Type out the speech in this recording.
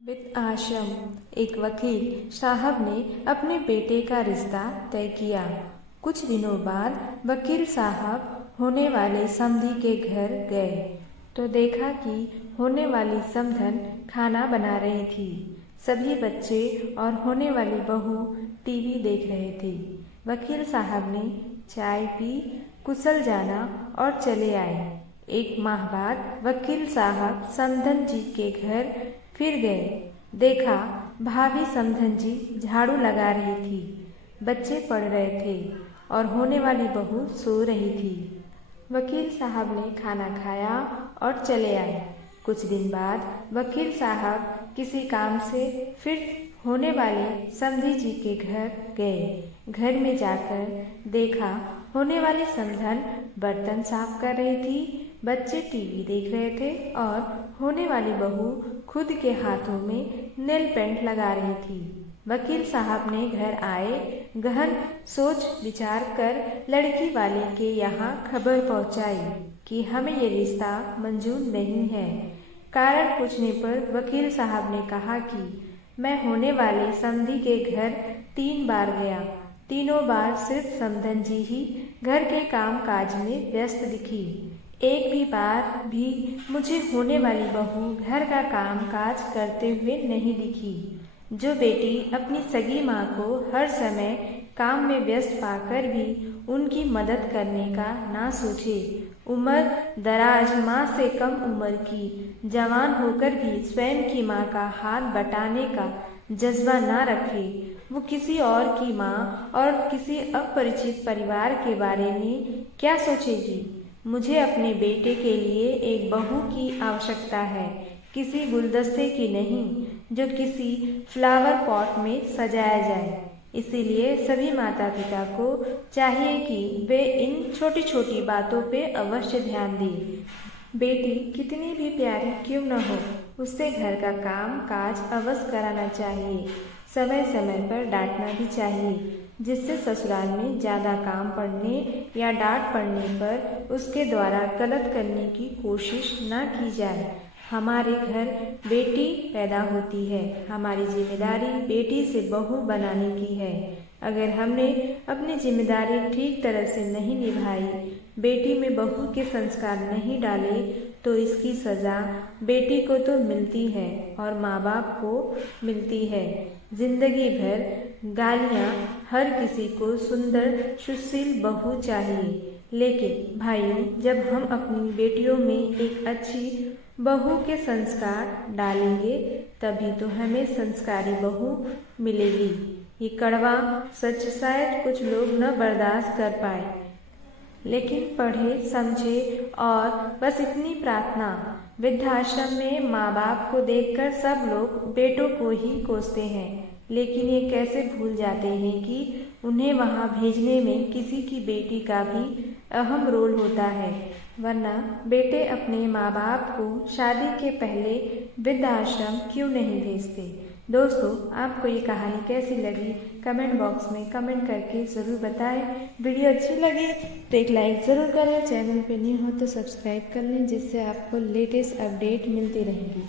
वित्त आश्रम। एक वकील साहब ने अपने बेटे का रिश्ता तय किया। कुछ दिनों बाद वकील साहब होने वाले समधी के घर गए तो देखा कि होने वाली समधन खाना बना रही थी। सभी बच्चे और होने वाली बहू टीवी देख रहे थे। वकील साहब ने चाय पी, कुशल जाना और चले आए। एक माह बाद वकील साहब समधन जी के घर फिर गए। देखा भाभी समधन जी झाड़ू लगा रही थी, बच्चे पढ़ रहे थे और होने वाली बहू सो रही थी। वकील साहब ने खाना खाया और चले आए। कुछ दिन बाद वकील साहब किसी काम से फिर होने वाले समधी जी के घर गए। घर में जाकर देखा होने वाली समधन बर्तन साफ कर रही थी, बच्चे टीवी देख रहे थे और होने वाली बहू खुद के हाथों में नेल पेंट लगा रही थी। वकील साहब ने घर आए, गहन सोच विचार कर लड़की वाले के यहाँ खबर पहुँचाई कि हमें ये रिश्ता मंजूर नहीं है। कारण पूछने पर वकील साहब ने कहा कि मैं होने वाले समधी के घर 3 बार गया। तीनों बार सिर्फ समधन जी ही घर के काम काज में व्यस्त दिखी। एक भी बार भी मुझे होने वाली बहू घर का काम काज करते हुए नहीं दिखी। जो बेटी अपनी सगी माँ को हर समय काम में व्यस्त पाकर भी उनकी मदद करने का ना सोचे, उम्र दराज माँ से कम उम्र की जवान होकर भी स्वयं की माँ का हाथ बटाने का जज्बा ना रखे, वो किसी और की माँ और किसी अपरिचित परिवार के बारे में क्या सोचेगी। मुझे अपने बेटे के लिए एक बहू की आवश्यकता है, किसी गुलदस्ते की नहीं जो किसी फ्लावर पॉट में सजाया जाए। इसीलिए सभी माता पिता को चाहिए कि वे इन छोटी छोटी बातों पे अवश्य ध्यान दें। बेटी कितनी भी प्यारी क्यों न हो, उससे घर का काम काज अवश्य कराना चाहिए। समय समय पर डांटना भी चाहिए, जिससे ससुराल में ज़्यादा काम पड़ने या डांट पड़ने पर उसके द्वारा गलत करने की कोशिश न की जाए। हमारे घर बेटी पैदा होती है, हमारी जिम्मेदारी बेटी से बहू बनाने की है। अगर हमने अपनी जिम्मेदारी ठीक तरह से नहीं निभाई, बेटी में बहू के संस्कार नहीं डाले, तो इसकी सज़ा बेटी को तो मिलती है और माँ बाप को मिलती है। जिंदगी भर गालियाँ। हर किसी को सुंदर सुशील बहू चाहिए, लेकिन भाइयों जब हम अपनी बेटियों में एक अच्छी बहू के संस्कार डालेंगे तभी तो हमें संस्कारी बहू मिलेगी। ये कड़वा सच शायद कुछ लोग न बर्दाश्त कर पाए, लेकिन पढ़े समझे और बस इतनी प्रार्थना। वृद्धाश्रम में माँ बाप को देखकर सब लोग बेटों को ही कोसते हैं, लेकिन ये कैसे भूल जाते हैं कि उन्हें वहाँ भेजने में किसी की बेटी का भी अहम रोल होता है। वरना बेटे अपने माँ बाप को शादी के पहले वृद्धाश्रम क्यों नहीं भेजते। दोस्तों, आपको ये कहानी कैसी लगी कमेंट बॉक्स में कमेंट करके ज़रूर बताएं। वीडियो अच्छी लगी तो एक लाइक ज़रूर करें। चैनल पे न्यू हो तो सब्सक्राइब कर लें, जिससे आपको लेटेस्ट अपडेट मिलती रहेगी।